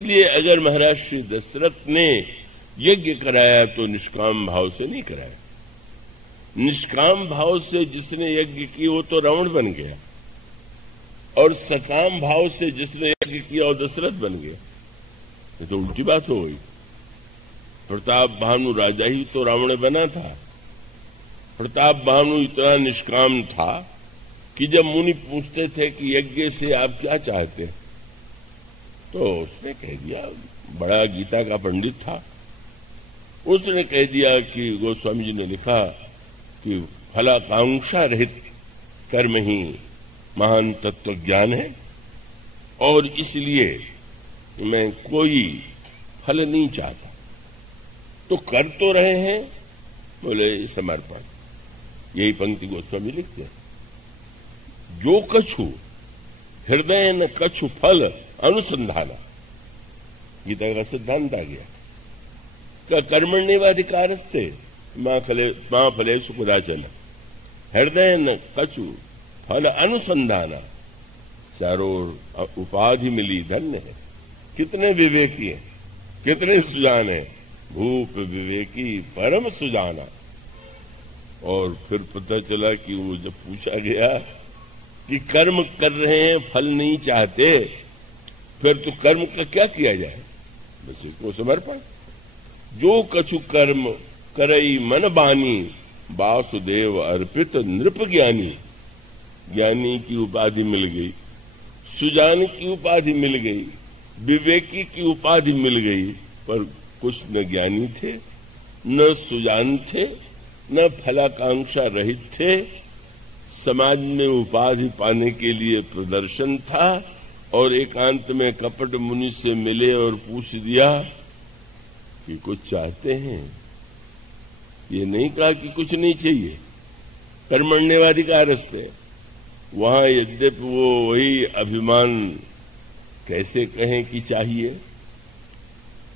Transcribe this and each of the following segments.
इसलिए अगर महाराज श्री दशरथ ने यज्ञ कराया तो निष्काम भाव से नहीं कराया। निष्काम भाव से जिसने यज्ञ की वो तो रावण बन गया, और सकाम भाव से जिसने यज्ञ किया वो दशरथ बन गया। ये तो उल्टी बात हो गई। प्रताप भानु राजा ही तो रावण बना था। प्रताप भानु इतना निष्काम था कि जब मुनि पूछते थे कि यज्ञ से आप क्या चाहते हैं, तो उसने कह दिया, बड़ा गीता का पंडित था, उसने कह दिया कि गोस्वामी जी ने लिखा कि फलाकांक्षा रहित कर्म ही महान तत्व ज्ञान है, और इसलिए मैं कोई फल नहीं चाहता। तो कर तो रहे हैं, बोले समर्पण। यही पंक्ति गोस्वामी लिखते हैं, जो कछु हृदय न कछु फल अनुसंधान। गीता का सिद्धांत आ गया का कर्मण्येवाधिकारस्ते मां फले सुखदाचन। हृदय न कछु फल अनुसंधान। चारों उपाधि मिली धन्य है। कितने विवेकी हैं, कितने सुजान हैं। भूप विवेकी परम सुजाना। और फिर पता चला कि वो जब पूछा गया कि कर्म कर रहे हैं फल नहीं चाहते, फिर तो कर्म का क्या किया जाए, बस को समर्पण। जो कछु कर्म करई मन बानी, वासुदेव अर्पित नृप ज्ञानी। ज्ञानी की उपाधि मिल गई, सुजान की उपाधि मिल गई, विवेकी की उपाधि मिल गई, पर कुछ न ज्ञानी थे, न सुजान थे, न फलाकांक्षा रहित थे। समाज में उपाधि पाने के लिए प्रदर्शन था, और एकांत में कपट मुनि से मिले और पूछ दिया कि कुछ चाहते हैं। ये नहीं कहा कि कुछ नहीं चाहिए, कर्मण्येवाधिकारस्ते। वहां यद्यपि वो वही अभिमान, कैसे कहें कि चाहिए।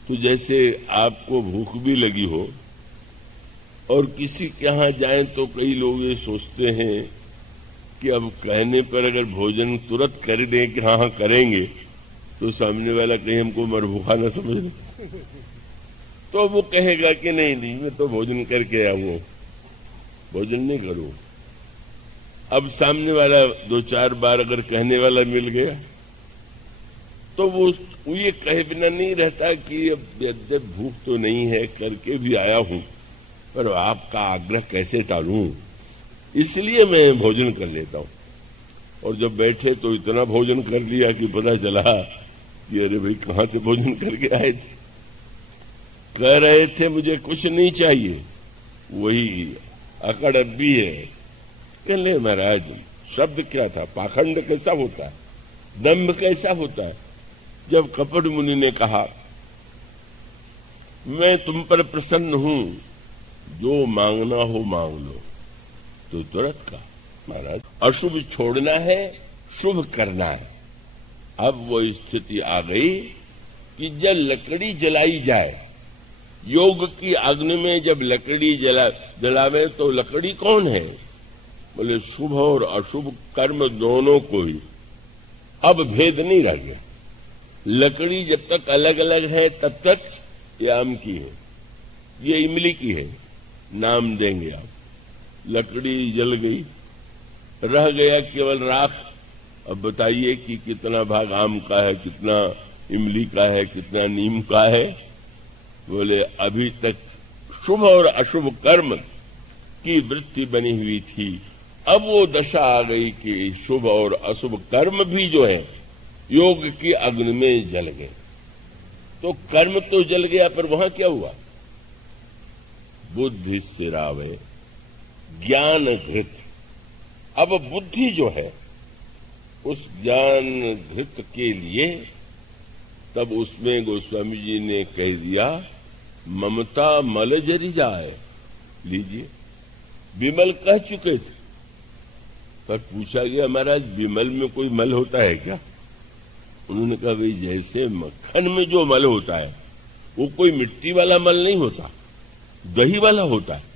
तो जैसे आपको भूख भी लगी हो और किसी के यहां जाएं तो कई लोग ये सोचते हैं कि अब कहने पर अगर भोजन तुरंत कर दें कि हाँ करेंगे, तो सामने वाला कहीं हमको मरभूखा न समझ ले, तो वो कहेगा कि नहीं मैं तो भोजन करके आऊं, भोजन नहीं करूं। अब सामने वाला 2-4 बार अगर कहने वाला मिल गया तो वो ये कहे बिना नहीं रहता कि अब यद्यप भूख तो नहीं है, करके भी आया हूं, पर आपका आग्रह कैसे टालूं, इसलिए मैं भोजन कर लेता हूं। और जब बैठे तो इतना भोजन कर लिया कि पता चला कि अरे भाई कहां से भोजन करके आए थे। कह रहे थे मुझे कुछ नहीं चाहिए, वही अकड़ अब भी है। कह ले महाराज, शब्द क्या था, पाखंड कैसा होता है, दंभ कैसा होता है। जब कपट मुनि ने कहा मैं तुम पर प्रसन्न हूं, जो मांगना हो मांग लो, तो तुरंत कहा महाराज अशुभ छोड़ना है, शुभ करना है। अब वो स्थिति आ गई कि जब लकड़ी जलाई जाए, योग की अग्नि में जब लकड़ी जलावे तो लकड़ी कौन है, बोले शुभ और अशुभ कर्म दोनों को ही। अब भेद नहीं रह गया। लकड़ी जब तक अलग अलग है तब तक ये आम की है, ये इमली की है, नाम देंगे आप। लकड़ी जल गई, रह गया केवल राख। अब बताइए कि कितना भाग आम का है, कितना इमली का है, कितना नीम का है। बोले अभी तक शुभ और अशुभ कर्म की वृत्ति बनी हुई थी, अब वो दशा आ गई कि शुभ और अशुभ कर्म भी जो है योग की अग्नि में जल गए। तो कर्म तो जल गया, पर वहां क्या हुआ, बुद्धि स्थिरावे ज्ञान घृत। अब बुद्धि जो है उस ज्ञान घृत के लिए, तब उसमें गोस्वामी जी ने कह दिया ममता मल जरी जाए। लीजिए, विमल कह चुके थे, पर पूछा गया महाराज विमल में कोई मल होता है क्या। उन्होंने कहा भाई जैसे मक्खन में जो मल होता है वो कोई मिट्टी वाला मल नहीं होता, दही वाला होता है,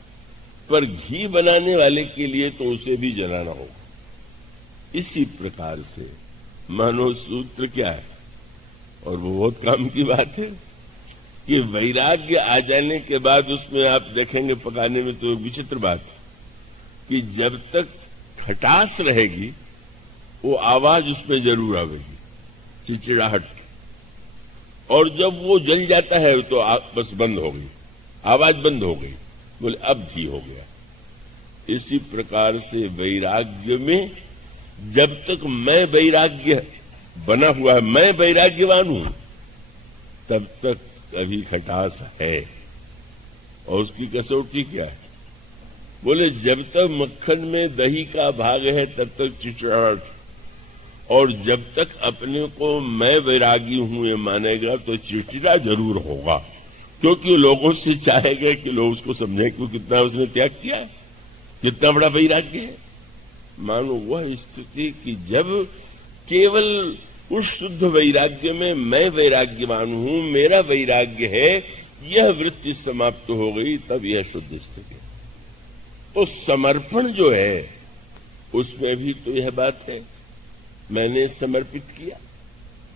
पर घी बनाने वाले के लिए तो उसे भी जलाना होगा। इसी प्रकार से मानो सूत्र क्या है, और वो बहुत काम की बात है कि वैराग्य आ जाने के बाद उसमें आप देखेंगे पकाने में तो विचित्र बात है कि जब तक खटास रहेगी वो आवाज उसमें जरूर आवेगी, चिड़चिड़ाहट, और जब वो जल जाता है तो बस बंद हो गई, आवाज बंद हो गई, बोले अब घी हो गया। इसी प्रकार से वैराग्य में जब तक मैं वैराग्य बना हुआ है, मैं वैराग्यवान हूं, तब तक अभी खटास है। और उसकी कसौटी क्या है? बोले जब तक मक्खन में दही का भाग है तब तक चिड़चिड़ाहट, और जब तक अपने को मैं वैरागी हूं ये मानेगा तो चिड़चिड़ा जरूर होगा, क्योंकि लोगों से चाहेगा कि लोग उसको समझें कि कितना उसने त्याग किया, कितना बड़ा वैराग्य है। मानो वह स्थिति कि जब केवल उस शुद्ध वैराग्य में मैं वैराग्यवान हूं, मेरा वैराग्य है, यह वृत्ति समाप्त हो गई, तब यह शुद्ध स्थिति है। तो समर्पण जो है उसमें भी तो यह बात है, मैंने समर्पित किया,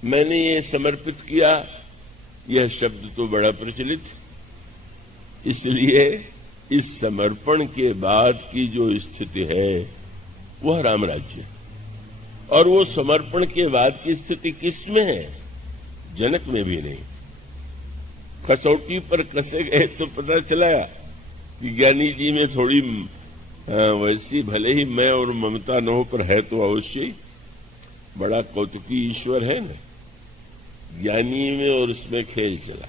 मैंने ये समर्पित किया, यह शब्द तो बड़ा प्रचलित है। इसलिए इस समर्पण के बाद की जो स्थिति है वह राम राज्य है। और वो समर्पण के बाद की स्थिति किसमें है? जनक में भी नहीं। कसौटी पर कसे गए तो पता चला कि ज्ञानी जी में थोड़ी वैसी भले ही मैं और ममता न हो, पर है तो अवश्य ही। बड़ा कौतुकी ईश्वर है ना, ज्ञानी में और इसमें खेल चला।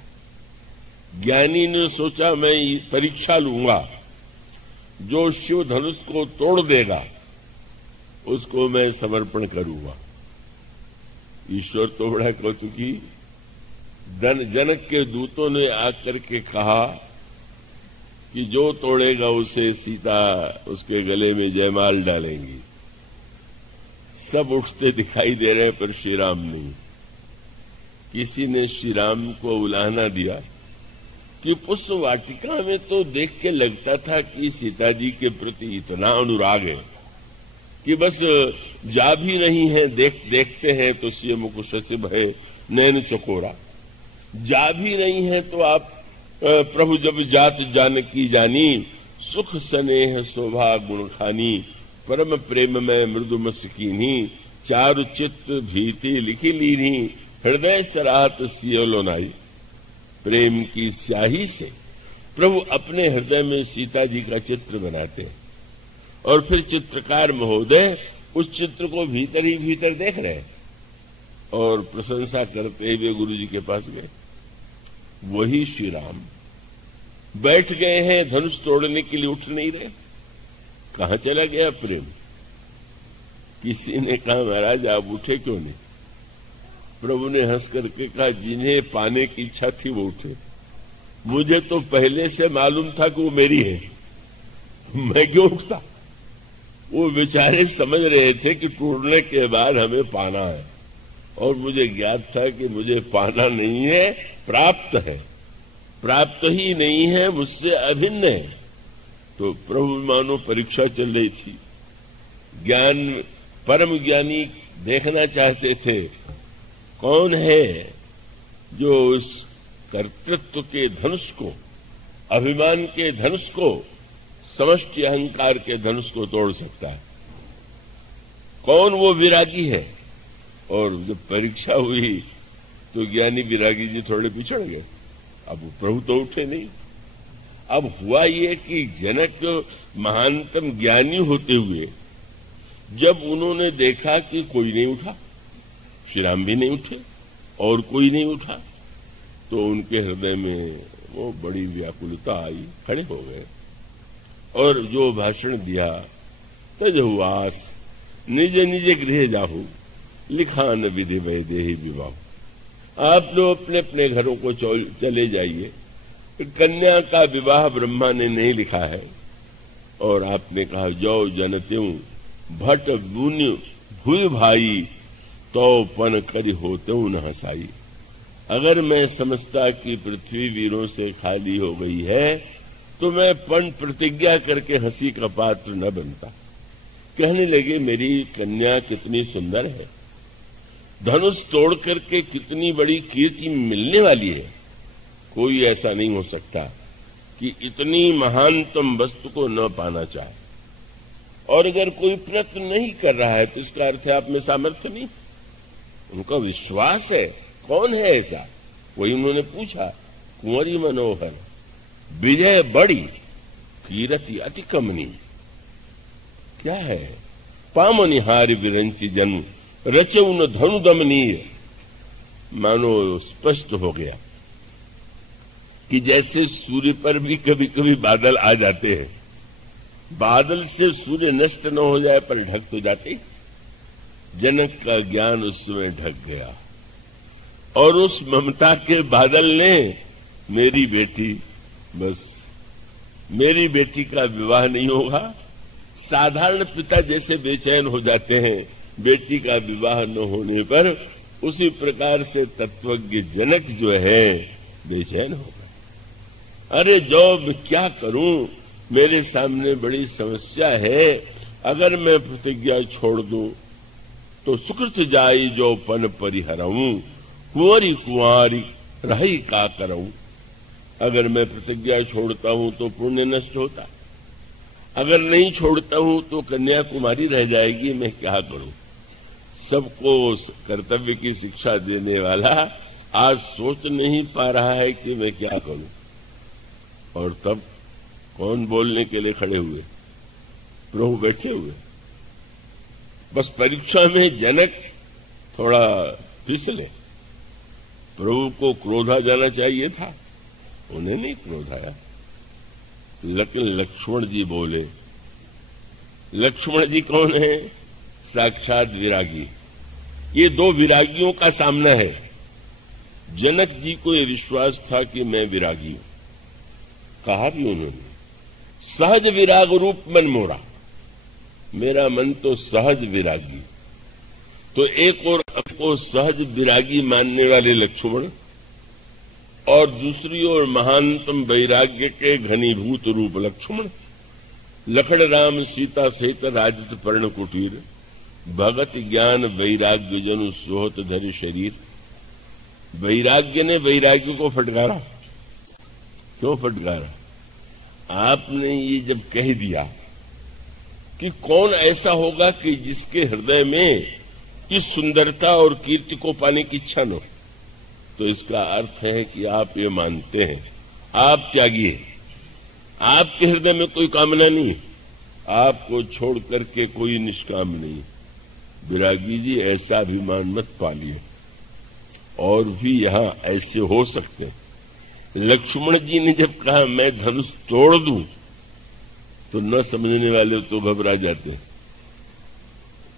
ज्ञानी ने सोचा मैं परीक्षा लूंगा, जो शिव धनुष को तोड़ देगा उसको मैं समर्पण करूंगा। ईश्वर तो बड़ा कौतुकी, जनक के दूतों ने आकर के कहा कि जो तोड़ेगा उसे सीता उसके गले में जयमाल डालेंगी। सब उठते दिखाई दे रहे पर श्री राम नहीं। किसी ने श्री राम को उलाहना दिया कि पुष्प वाटिका में तो देख के लगता था कि सीता जी के प्रति इतना अनुराग है कि बस जा भी नहीं है, देखते हैं तो सिय मुकुश से भय नैन चकोरा। जा भी नहीं है तो आप प्रभु जब जात जानकी जानी, सुख स्नेह शोभा गुण खानी, परम प्रेम में मृदु मस्कीनी, चारु चित्त भीति लिखी लीनी, हृदय सराहत सियोलो नाई। प्रेम की स्याही से प्रभु अपने हृदय में सीता जी का चित्र बनाते हैं और फिर चित्रकार महोदय उस चित्र को भीतर ही भीतर देख रहे हैं और प्रशंसा करते हुए गुरु जी के पास गए। वही श्री राम बैठ गए हैं, धनुष तोड़ने के लिए उठ नहीं रहे। कहां चला गया प्रेम? किसी ने कहा महाराज आप उठे क्यों नहीं? प्रभु ने हंस करके कहा जिन्हें पाने की इच्छा थी वो उठे, मुझे तो पहले से मालूम था कि वो मेरी है, मैं क्यों उठता? वो बेचारे समझ रहे थे कि टूटने के बाद हमें पाना है, और मुझे ज्ञात था कि मुझे पाना नहीं है, प्राप्त है, प्राप्त ही नहीं है, मुझसे अभिन्न है। तो प्रभु मानो परीक्षा चल रही थी। ज्ञान परम ज्ञानी देखना चाहते थे कौन है जो उस कर्तृत्व के धनुष को, अभिमान के धनुष को, समष्टि अहंकार के धनुष को तोड़ सकता है, कौन वो विरागी है। और जब परीक्षा हुई तो ज्ञानी विरागी जी थोड़े पिछड़ गए। अब प्रभु तो उठे नहीं। अब हुआ ये कि जनक महानतम ज्ञानी होते हुए जब उन्होंने देखा कि कोई नहीं उठा, श्री राम भी नहीं उठे और कोई नहीं उठा, तो उनके हृदय में वो बड़ी व्याकुलता आई, खड़े हो गए और जो भाषण दिया, तजहुआस निज निज गृह जाहू, लिखान विधि वैदेही विवाह। आप लोग अपने अपने घरों को चले जाइए। कन्या का विवाह ब्रह्मा ने नहीं लिखा है, और आपने कहा जो जनत्यू भट बुन्य भूय भाई, तो पन करी होते न हंसाई। अगर मैं समझता कि पृथ्वी वीरों से खाली हो गई है तो मैं पण प्रतिज्ञा करके हंसी का पात्र न बनता। कहने लगे मेरी कन्या कितनी सुंदर है, धनुष तोड़ करके कितनी बड़ी कीर्ति मिलने वाली है। कोई ऐसा नहीं हो सकता कि इतनी महानतम वस्तु को न पाना चाहे। और अगर कोई प्रयत्न नहीं कर रहा है तो इसका अर्थ है आप में सामर्थ्य नहीं, उनका विश्वास है। कौन है ऐसा? वही उन्होंने पूछा। कुंवरी मनोहर विजय बड़ी कीरति अति कमनी। क्या है? पामनिहार विरंची जन्म रचउन धनु दमनीय। मानो स्पष्ट हो गया कि जैसे सूर्य पर भी कभी कभी बादल आ जाते हैं, बादल से सूर्य नष्ट न हो जाए पर ढक तो जाते। जनक का ज्ञान उस समय ढक गया और उस ममता के बादल ने मेरी बेटी, बस मेरी बेटी का विवाह नहीं होगा। साधारण पिता जैसे बेचैन हो जाते हैं बेटी का विवाह न होने पर, उसी प्रकार से तत्वज्ञ जनक जो है बेचैन होगा। अरे जो क्या करूं, मेरे सामने बड़ी समस्या है। अगर मैं प्रतिज्ञा छोड़ दूं तो सुकृत जाई जो पन परिहरऊं, कुंवरी कुंवारी रही का करऊं। अगर मैं प्रतिज्ञा छोड़ता हूं तो पुण्य नष्ट होता, अगर नहीं छोड़ता हूं तो कन्याकुमारी रह जाएगी। मैं क्या करूं? सबको कर्तव्य की शिक्षा देने वाला आज सोच नहीं पा रहा है कि मैं क्या करूं। और तब कौन बोलने के लिए खड़े हुए? प्रभु बैठे हुए। बस परीक्षा में जनक थोड़ा फिसले। प्रभु को क्रोध आ जाना चाहिए था, उन्हें नहीं क्रोध आया। लेकिन लक्ष्मण जी बोले। लक्ष्मण जी कौन है? साक्षात विरागी। ये दो विरागियों का सामना है। जनक जी को यह विश्वास था कि मैं विरागी हूं, कहा भी उन्होंने, सहज विराग रूप मन मोरा। मेरा मन तो सहज विरागी। तो एक और को सहज विरागी मानने वाले लक्ष्मण और दूसरी ओर महानतम वैराग्य के घनीभूत रूप लक्ष्मण। लखड़ राम सीता सहित राजत पर्ण कुटीर, भगत ज्ञान वैराग्य जनु सोहत धरि शरीर। वैराग्य ने वैराग्य को फटकारा। क्यों फटकारा? आपने ये जब कह दिया कि कौन ऐसा होगा कि जिसके हृदय में इस सुंदरता और कीर्ति को पाने की इच्छा न हो, तो इसका अर्थ है कि आप ये मानते हैं आप त्यागी हैं, आपके हृदय में कोई कामना नहीं, आपको छोड़ करके कोई निष्काम नहीं। विरागी जी, ऐसा अभिमान मत पालिए। और भी यहां ऐसे हो सकते हैं। लक्ष्मण जी ने जब कहा मैं धनुष तोड़ दूं, तो न समझने वाले तो घबरा जाते हैं।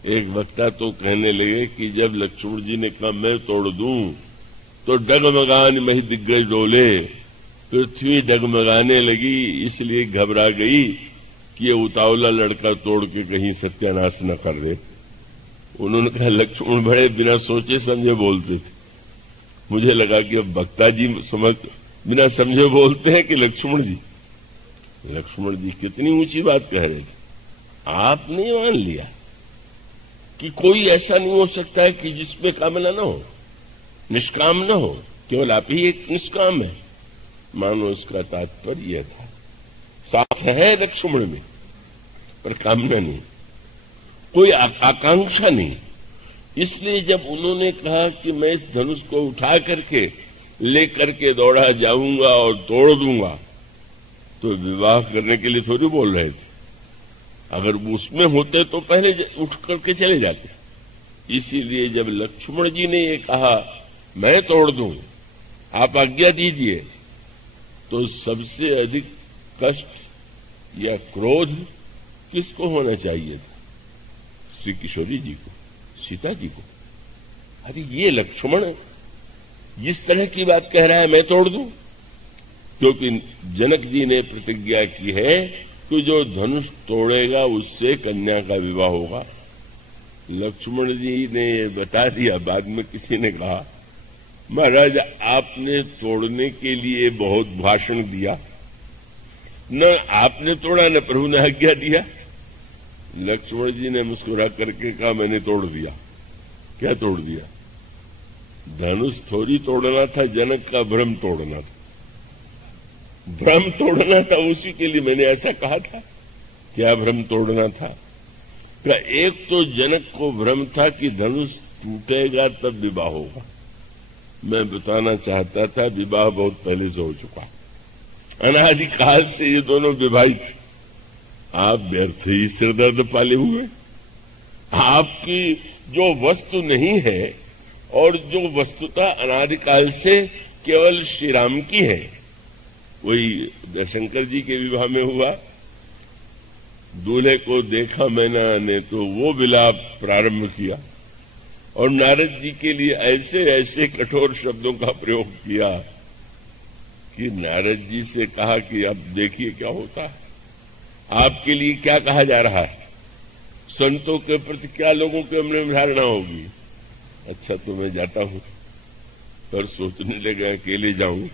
एक वक्ता तो कहने लगे कि जब लक्ष्मण जी ने कहा मैं तोड़ दूं, तो डगमगान मही दिग्गज डोले, पृथ्वी डगमगाने लगी। इसलिए घबरा गई कि ये उतावला लड़का तोड़ के कहीं सत्यानाश न कर दे। उन्होंने कहा लक्ष्मण बड़े बिना सोचे समझे बोलते थे। मुझे लगा कि अब वक्ता जी समझ बिना समझे बोलते हैं कि लक्ष्मण जी। लक्ष्मण जी कितनी ऊंची बात कह रहे थे। आपने मान लिया कि कोई ऐसा नहीं हो सकता है कि जिसमें कामना न हो, निष्काम न हो, केवल आप ही एक निष्काम है। मानो इसका तात्पर्य यह था, साथ है लक्ष्मण में पर कामना नहीं, कोई आकांक्षा नहीं। इसलिए जब उन्होंने कहा कि मैं इस धनुष को उठा करके लेकर के दौड़ा जाऊंगा और तोड़ दूंगा, तो विवाह करने के लिए थोड़ी बोल रहे थे। अगर वो उसमें होते तो पहले उठ करके चले जाते। इसीलिए जब लक्ष्मण जी ने ये कहा मैं तोड़ दूं, आप आज्ञा दीजिए, तो सबसे अधिक कष्ट या क्रोध किसको होना चाहिए था? श्री किशोरी जी को, सीता जी को। अरे ये लक्ष्मण जिस तरह की बात कह रहा है मैं तोड़ दूं, क्योंकि जनक जी ने प्रतिज्ञा की है कि जो धनुष तोड़ेगा उससे कन्या का विवाह होगा। लक्ष्मण जी ने बता दिया। बाद में किसी ने कहा महाराज आपने तोड़ने के लिए बहुत भाषण दिया, न आपने तोड़ा न प्रभु ने आज्ञा दिया। लक्ष्मण जी ने मुस्कुरा करके कहा मैंने तोड़ दिया। क्या तोड़ दिया? धनुष थोड़ी तोड़ना था, जनक का भ्रम तोड़ना था। भ्रम तोड़ना था, उसी के लिए मैंने ऐसा कहा था। क्या भ्रम तोड़ना था? क्या एक तो जनक को भ्रम था कि धनुष टूटेगा तब विवाह होगा। मैं बताना चाहता था विवाह बहुत पहले से हो चुका, अनादिकाल से ये दोनों विवाहित। आप व्यर्थ ही सिरदर्द पाले हुए। आपकी जो वस्तु नहीं है और जो वस्तुता अनादिकाल से केवल श्री राम की है, वही शंकर जी के विवाह में हुआ। दूल्हे को देखा मैना ने तो वो विलाप प्रारंभ किया और नारद जी के लिए ऐसे ऐसे कठोर शब्दों का प्रयोग किया कि नारद जी से कहा कि अब देखिए क्या होता है, आपके लिए क्या कहा जा रहा है, संतों के प्रति क्या लोगों के मन में धारणा होगी। अच्छा तो मैं जाता हूं, पर सोचने लगा अकेले जाऊं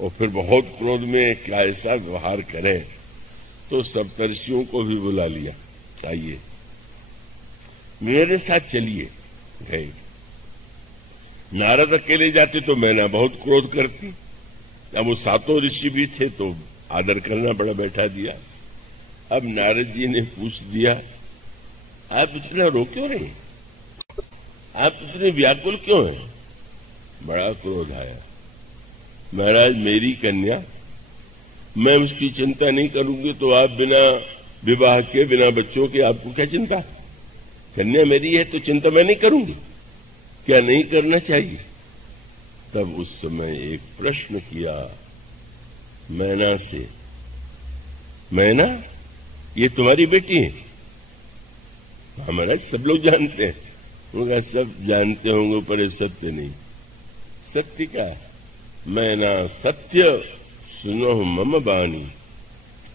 और फिर बहुत क्रोध में क्या ऐसा व्यवहार करें, तो सप्तर्षियों को भी बुला लिया, आइए मेरे साथ चलिए। गए। नारद अकेले जाते तो मैना बहुत क्रोध करती। अब वो सातों ऋषि भी थे तो आदर करना बड़ा बैठा दिया। अब नारद जी ने पूछ दिया, आप इतना रो क्यों रहे, आप इतने व्याकुल क्यों हैं? बड़ा क्रोध आया। महाराज मेरी कन्या, मैं उसकी चिंता नहीं करूंगी तो आप बिना विवाह के, बिना बच्चों के आपको क्या चिंता? कन्या मेरी है तो चिंता मैं नहीं करूंगी, क्या नहीं करना चाहिए? तब उस समय एक प्रश्न किया मैना से, मैना ये तुम्हारी बेटी है? हमारा सब लोग जानते हैं। उनका सब जानते होंगे पर ये सत्य नहीं। सत्य क्या है? मैना सत्य सुनो मम बानी,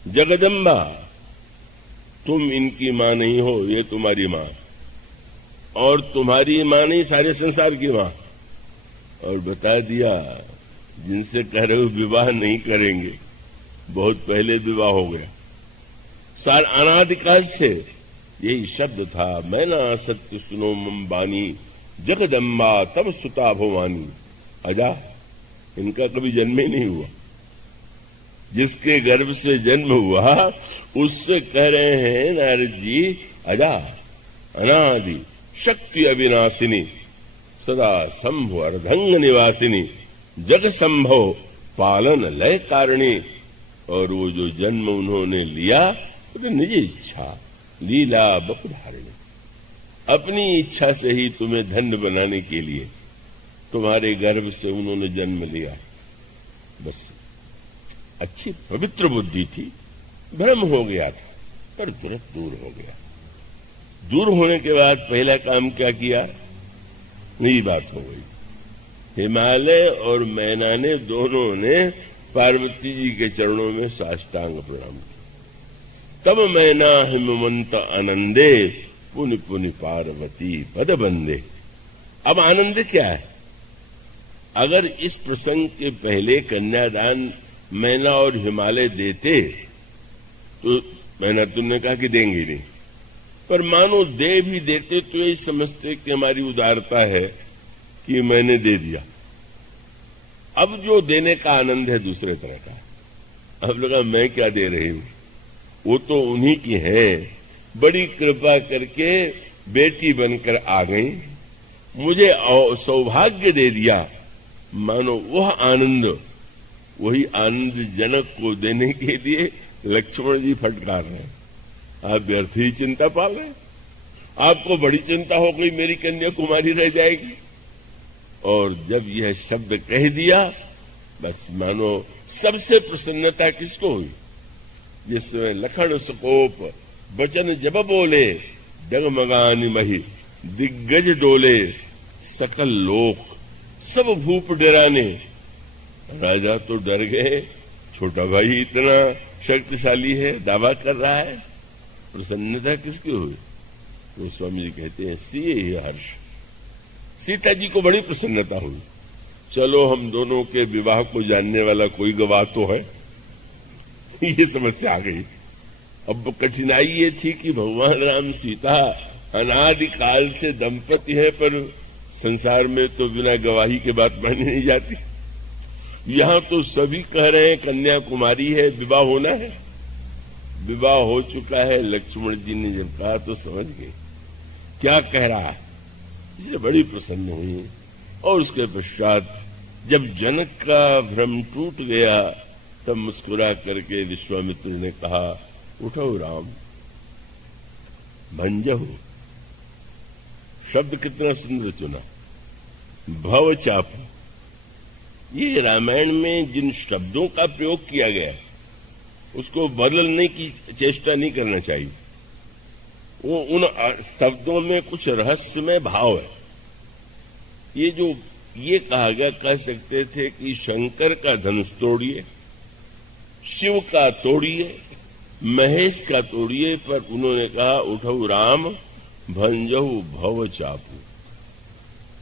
जगदम्बा तुम इनकी मां नहीं हो, ये तुम्हारी मां, और तुम्हारी मां नहीं सारे संसार की मां। और बता दिया जिनसे कह रहे हो विवाह नहीं करेंगे, बहुत पहले विवाह हो गया। सार अनादिकाल से यही शब्द था, मैना सत्य सुनो मम बानी, जगदम्बा तब सुता भवानी। अजा इनका कभी जन्म ही नहीं हुआ। जिसके गर्भ से जन्म हुआ उससे कह रहे हैं नारद जी, अजा अनादि शक्ति अविनाशिनी, सदा संभव अर्धंग निवासिनी, जग संभव पालन लय कारिणी। और वो जो जन्म उन्होंने लिया वो निज इच्छा लीला बपुधारिणी, अपनी इच्छा से ही तुम्हें धन्य बनाने के लिए तुम्हारे गर्भ से उन्होंने जन्म लिया। बस अच्छी पवित्र बुद्धि थी, भ्रम हो गया था पर तुरंत दूर हो गया। दूर होने के बाद पहला काम क्या किया? नई बात हो गई। हिमालय और मैना ने दोनों ने पार्वती जी के चरणों में साष्टांग प्रणाम किया। तब मैना हिमवंत आनंदे पुनि पुनि पार्वती पद बंदे। अब आनंद क्या है? अगर इस प्रसंग के पहले कन्यादान मैना और हिमालय देते तो मैना तुमने कहा कि देंगे नहीं, पर मानो दे भी देते तो यही समझते कि हमारी उदारता है कि मैंने दे दिया। अब जो देने का आनंद है दूसरे तरह का। अब लगा मैं क्या दे रही हूं, वो तो उन्हीं की है, बड़ी कृपा करके बेटी बनकर आ गई, मुझे सौभाग्य दे दिया। मानो वह आनंद, वही आनंद जनक को देने के लिए लक्ष्मण जी फटकार रहे हैं। आप व्यर्थ ही चिंता पाल रहे हैं। आपको बड़ी चिंता हो गई मेरी कन्या कुमारी रह जाएगी, और जब यह शब्द कह दिया बस मानो सबसे प्रसन्नता किसको हुई? जिसमें लखन सकोप वचन जब बोले, डगमगानी मही दिग्गज डोले, सकल लोक सब भूप डराने। राजा तो डर गए, छोटा भाई इतना शक्तिशाली है, दावा कर रहा है। प्रसन्नता किसकी हुई? तो स्वामी जी कहते हैं सीए ही हर्ष। सीता जी को बड़ी प्रसन्नता हुई। चलो हम दोनों के विवाह को जानने वाला कोई गवाह तो है। ये समस्या आ गई। अब कठिनाई ये थी कि भगवान राम सीता अनादिकाल से दंपति है, पर संसार में तो बिना गवाही के बात मानी नहीं जाती। यहां तो सभी कह रहे हैं कन्याकुमारी है, विवाह होना है। विवाह हो चुका है। लक्ष्मण जी ने जब कहा तो समझ गए क्या कह रहा है, इसलिए बड़ी प्रसन्न हुई। और उसके पश्चात जब जनक का भ्रम टूट गया तब मुस्कुरा करके विश्वामित्र ने कहा, उठो राम, भंजहु। शब्द कितना सुंदर चुना, भव चापू। ये रामायण में जिन शब्दों का प्रयोग किया गया उसको बदलने की चेष्टा नहीं करना चाहिए। वो उन शब्दों में कुछ रहस्यमय भाव है। ये कहा गया, कह सकते थे कि शंकर का धनुष तोड़िए, शिव का तोड़िए, महेश का तोड़िए, पर उन्होंने कहा उठो राम भंजहु भव चापू।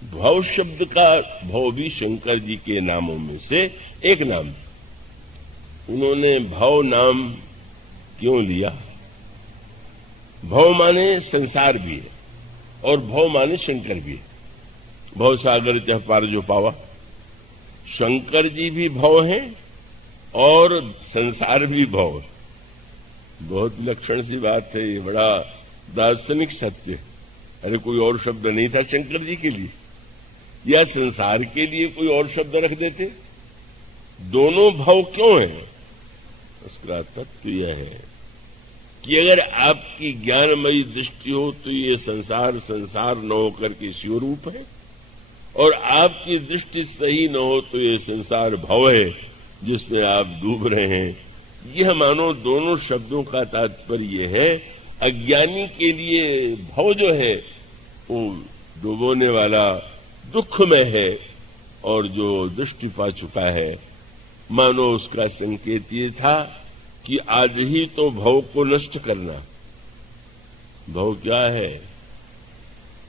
भव शब्द का, भव भी शंकर जी के नामों में से एक नाम। उन्होंने भव नाम क्यों लिया? भव माने संसार भी है और भव माने शंकर भी है। भव सागर चह पार जो पावा, शंकर जी भी भव हैं और संसार भी भव है। बहुत विलक्षण सी बात है, ये बड़ा दार्शनिक सत्य है। अरे कोई और शब्द नहीं था शंकर जी के लिए या संसार के लिए कोई और शब्द रख देते? दोनों भव क्यों हैं? उसका तत्व यह है कि अगर आपकी ज्ञानमयी दृष्टि हो तो ये संसार संसार न होकर के शिव रूप है, और आपकी दृष्टि सही न हो तो ये संसार भव है जिसमें आप डूब रहे हैं। यह मानो दोनों शब्दों का तात्पर्य है, अज्ञानी के लिए भव जो है वो डुबोने वाला दुखमय है, और जो दृष्टि पा चुका है मानो उसका संकेत ये था कि आज ही तो भव को नष्ट करना। भव क्या है?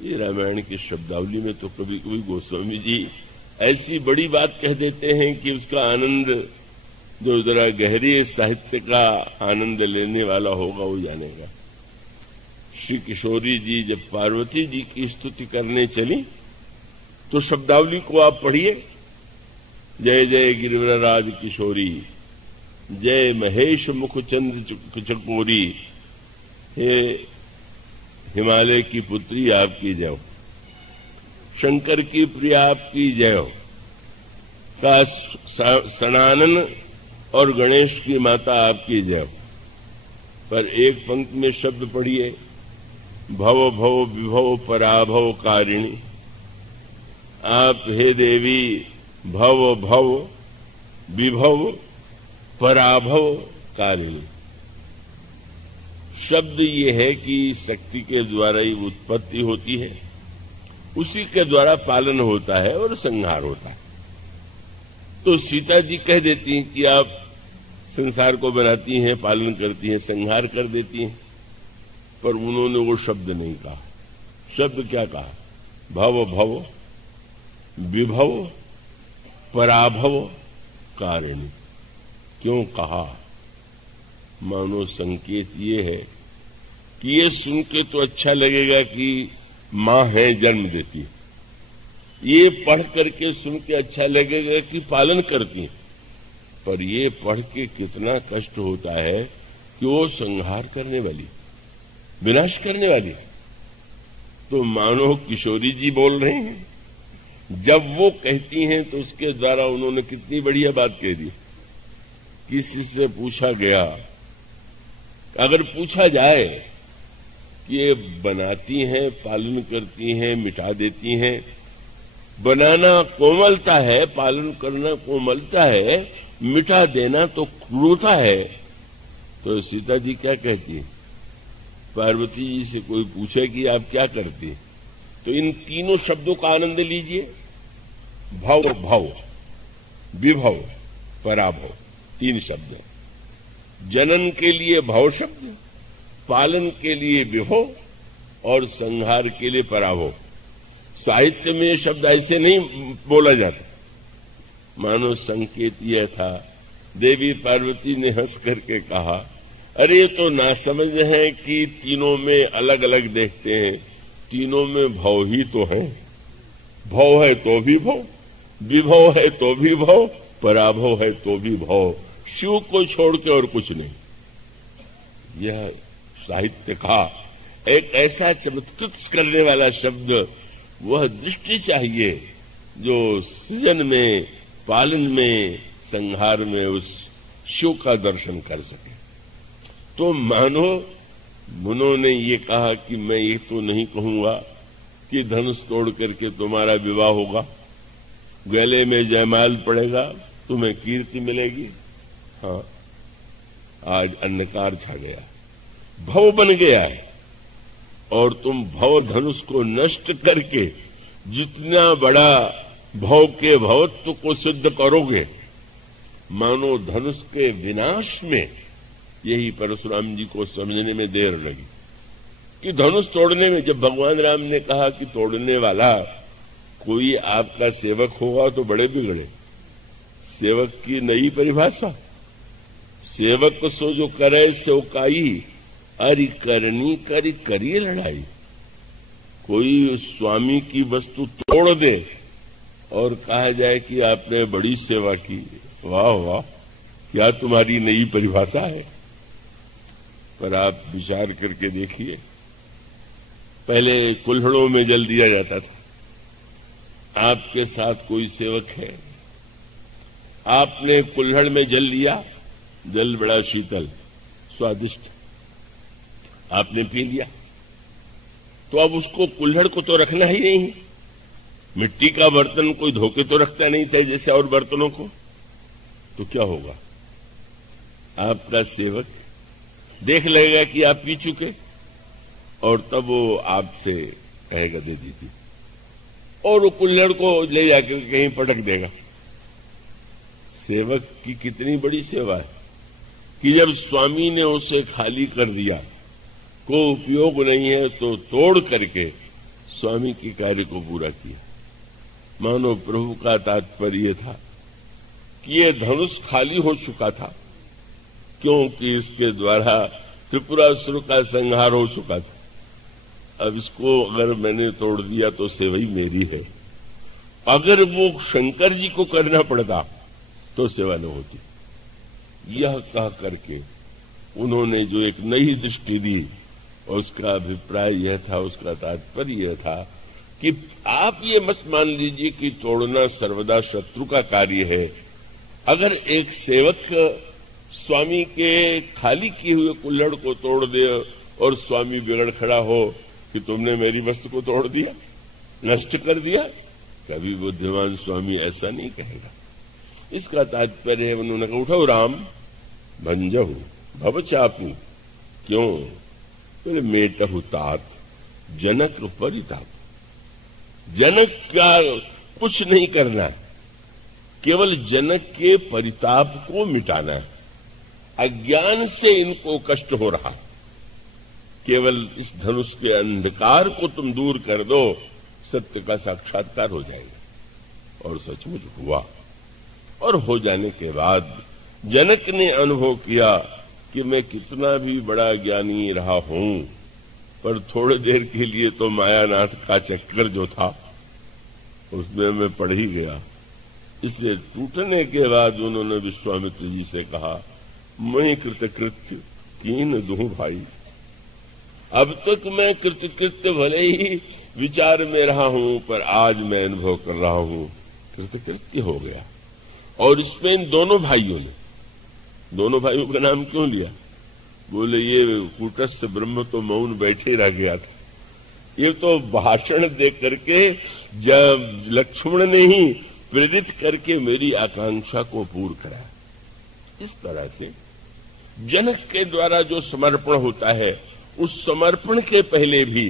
ये रामायण की शब्दावली में तो कभी कभी गोस्वामी जी ऐसी बड़ी बात कह देते हैं कि उसका आनंद जो जरा गहरी साहित्य का आनंद लेने वाला होगा वो जानेगा। श्री किशोरी जी जब पार्वती जी की स्तुति करने चली तो शब्दावली को आप पढ़िए। जय जय गिरिवरराज किशोरी, जय महेश मुख चंद्र चकोरी, हे हिमालय की पुत्री आपकी जय हो, शंकर की प्रिया आपकी जय हो, का सनानन और गणेश की माता आपकी जय हो। पर एक पंक्ति में शब्द पढ़िए, भव भव विभव पराभव कारिणी। आप हे देवी भव भव विभव पराभव कारिणी। शब्द ये है कि शक्ति के द्वारा ही उत्पत्ति होती है, उसी के द्वारा पालन होता है और संहार होता है। तो सीता जी कह देती हैं कि आप संसार को बनाती हैं, पालन करती हैं, संहार कर देती हैं, पर उन्होंने वो शब्द नहीं कहा। शब्द क्या कहा? भव भव विभव पराभव कारिणी। क्यों कहा? मानो संकेत ये है कि ये सुन के तो अच्छा लगेगा कि मां है जन्म देती है, ये पढ़ करके सुन के अच्छा लगेगा कि पालन करती है, पर ये पढ़ के कितना कष्ट होता है कि वो संहार करने वाली, विनाश करने वाली। तो मानो किशोरी जी बोल रहे हैं, जब वो कहती हैं तो उसके द्वारा उन्होंने कितनी बढ़िया बात कह दी। किसी से पूछा गया, अगर पूछा जाए कि ये बनाती हैं, पालन करती हैं, मिटा देती हैं, बनाना कोमलता है, पालन करना कोमलता है, मिटा देना तो क्रूरता है, तो सीता जी क्या कहती है? पार्वती जी से कोई पूछे कि आप क्या करती हैं, तो इन तीनों शब्दों का आनंद लीजिए। भव भव विभव पराभव, तीन शब्द हैं। जनन के लिए भव शब्द, पालन के लिए विभव और संहार के लिए पराभव। साहित्य में शब्द ऐसे नहीं बोला जाता। मानो संकेत यह था, देवी पार्वती ने हंस करके कहा, अरे ये तो नासमझ है कि तीनों में अलग अलग देखते हैं, तीनों में भव ही तो है। भव है तो भी भव, विभव है तो भी भव, पराभव है तो भी भव, शिव को छोड़ के और कुछ नहीं। यह साहित्य का एक ऐसा चमत्कृत करने वाला शब्द, वह दृष्टि चाहिए जो सृजन में, पालन में, संहार में उस शिव का दर्शन कर सके। तो मानो मुनों ने ये कहा कि मैं ये तो नहीं कहूंगा कि धनुष तोड़ करके तुम्हारा विवाह होगा, गले में जयमाल पड़ेगा, तुम्हें कीर्ति मिलेगी। हाँ, आज अंधकार छा गया, भव बन गया है, और तुम भव धनुष को नष्ट करके जितना बड़ा भव के भवत्व को सिद्ध करोगे, मानो धनुष के विनाश में, यही परशुराम जी को समझने में देर लगी कि धनुष तोड़ने में, जब भगवान राम ने कहा कि तोड़ने वाला कोई आपका सेवक होगा तो बड़े बिगड़े। सेवक की नई परिभाषा, सेवक सो जो करे सो काई, अरि करनी करी करिए लड़ाई। कोई स्वामी की वस्तु तोड़ दे और कहा जाए कि आपने बड़ी सेवा की, वाह वाह, क्या तुम्हारी नई परिभाषा है। पर आप विचार करके देखिए, पहले कुल्हड़ों में जल दिया जाता था, आपके साथ कोई सेवक है, आपने कुल्हड़ में जल लिया, जल बड़ा शीतल स्वादिष्ट, आपने पी लिया, तो अब उसको कुल्हड़ को तो रखना ही नहीं। मिट्टी का बर्तन कोई धोके तो रखता नहीं था जैसे और बर्तनों को, तो क्या होगा, आपका सेवक देख लेगा कि आप पी चुके, और तब वो आपसे कहेगा दे दीजिए, और वो कुल्हड़ को ले जाकर कहीं पटक देगा। सेवक की कितनी बड़ी सेवा है कि जब स्वामी ने उसे खाली कर दिया, को उपयोग नहीं है, तो तोड़ करके स्वामी के कार्य को पूरा किया। मानो प्रभु का तात्पर्य था कि ये धनुष खाली हो चुका था, क्योंकि इसके द्वारा त्रिपुरासुर का संहार हो चुका था। अब इसको अगर मैंने तोड़ दिया तो सेवा ही मेरी है। अगर वो शंकर जी को करना पड़ता तो सेवा न होती। यह कह करके उन्होंने जो एक नई दृष्टि दी, उसका अभिप्राय यह था, उसका तात्पर्य यह था कि आप ये मत मान लीजिए कि तोड़ना सर्वदा शत्रु का कार्य है। अगर एक सेवक स्वामी के खाली किए हुए कुल्हड़ को तोड़ दे और स्वामी बिगड़ खड़ा हो कि तुमने मेरी वस्तु को तोड़ दिया, नष्ट कर दिया, कभी बुद्धिमान स्वामी ऐसा नहीं कहेगा। इसका तात्पर्य है, उन्होंने कहा उठो राम भंजहु भव चापू, क्यों बोले मेटहु तात जनक परिताप। जनक का कुछ नहीं करना है, केवल जनक के परिताप को मिटाना है। अज्ञान से इनको कष्ट हो रहा, केवल इस धनुष के अंधकार को तुम दूर कर दो, सत्य का साक्षात्कार हो जाएगा। और सचमुच हुआ, और हो जाने के बाद जनक ने अनुभव किया कि मैं कितना भी बड़ा ज्ञानी रहा हूं, पर थोड़ी देर के लिए तो मायानाथ का चक्कर जो था उसमें मैं पड़ ही गया। इसलिए टूटने के बाद उन्होंने विश्वामित्र जी से कहा, मैं कृतकृत्य कीन दूं भाई। अब तक मैं कृतकृत्य भले ही विचार में रहा हूं, पर आज मैं अनुभव कर रहा हूं कृतकृत्य हो गया। और इसमें इन दोनों भाइयों का नाम क्यों लिया? बोले ये कूटस्थ ब्रह्म तो मौन बैठे रह गया था, ये तो भाषण दे करके जब लक्ष्मण ने ही प्रेरित करके मेरी आकांक्षा को पूर्ण कराया। इस तरह से जनक के द्वारा जो समर्पण होता है, उस समर्पण के पहले भी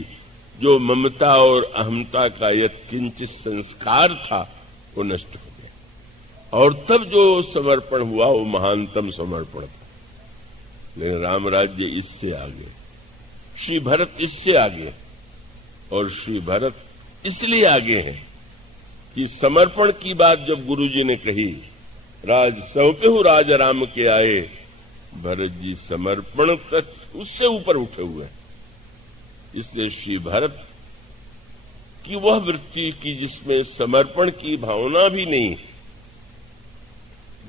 जो ममता और अहमता का यत्किंचित संस्कार था वो नष्ट हो गया, और तब जो समर्पण हुआ वो महानतम समर्पण था। लेकिन राम राज्य इससे आगे, श्री भरत इससे आगे, और श्री भरत इसलिए आगे हैं कि समर्पण की बात जब गुरुजी ने कही, राज सौंपेहु राज राम के आए, भरत जी समर्पण तक उससे ऊपर उठे हुए हैं। इसलिए श्री भरत कि वह वृत्ति की जिसमें समर्पण की भावना भी नहीं,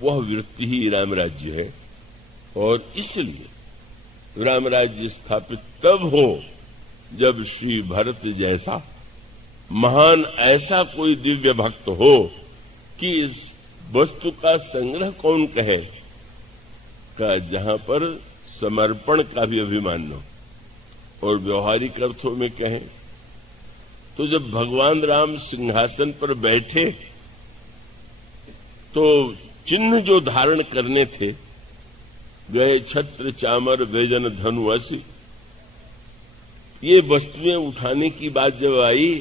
वह वृत्ति ही राम राज्य है। और इसलिए राम राज्य स्थापित तब हो जब श्री भरत जैसा महान ऐसा कोई दिव्य भक्त हो कि इस वस्तु का संग्रह कौन कहे का, जहां पर समर्पण का भी अभिमान हो। और व्यवहारिक अर्थों में कहें तो जब भगवान राम सिंहासन पर बैठे तो चिन्ह जो धारण करने थे, गए छत्र चामर व्यजन धनु असी, ये वस्तुएं उठाने की बात जब आई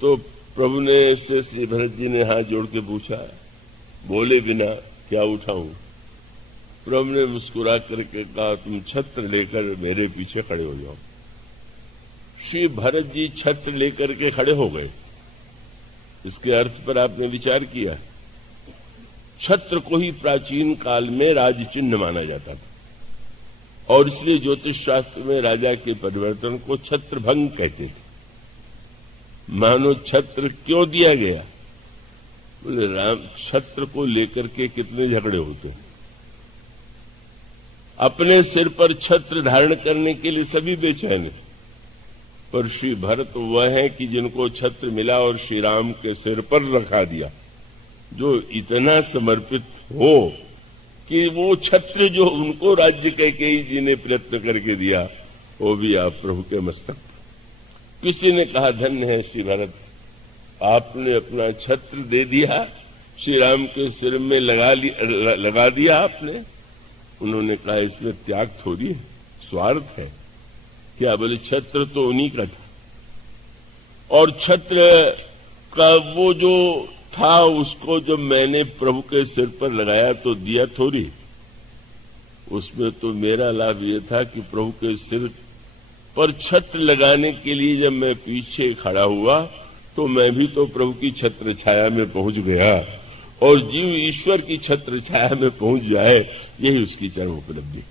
तो प्रभु ने से श्री भरत जी ने हाथ जोड़ के पूछा, बोले बिना क्या उठाऊं? प्रभु ने मुस्कुरा करके कहा, तुम छत्र लेकर मेरे पीछे खड़े हो जाओ। श्री भरत जी छत्र लेकर के खड़े हो गए। इसके अर्थ पर आपने विचार किया? छत्र को ही प्राचीन काल में राज चिन्ह माना जाता था और इसलिए ज्योतिष शास्त्र में राजा के परिवर्तन को छत्र भंग कहते थे। मानो छत्र क्यों दिया गया? बोले राम छत्र को लेकर के कितने झगड़े होते हैं। अपने सिर पर छत्र धारण करने के लिए सभी बेचैन हैं, पर श्री भरत वह है कि जिनको छत्र मिला और श्री राम के सिर पर रखा दिया, जो इतना समर्पित हो कि वो छत्र जो उनको राज्य कैकेयी जी ने प्रयत्न करके दिया, वो भी आप प्रभु के मस्तक पर। किसी ने कहा, धन्य है श्री भरत, आपने अपना छत्र दे दिया, श्री राम के सिर में लगा दिया आपने। उन्होंने कहा, इसमें त्याग थोड़ी है, स्वार्थ है। क्या? बोले छत्र तो उन्हीं का था और छत्र का वो जो था उसको जब मैंने प्रभु के सिर पर लगाया तो दिया थोड़ी। उसमें तो मेरा लाभ ये था कि प्रभु के सिर पर छत्र लगाने के लिए जब मैं पीछे खड़ा हुआ तो मैं भी तो प्रभु की छत्र छाया में पहुंच गया। और जीव ईश्वर की छत्र छाया में पहुंच जाए, यही उसकी चरम उपलब्धि।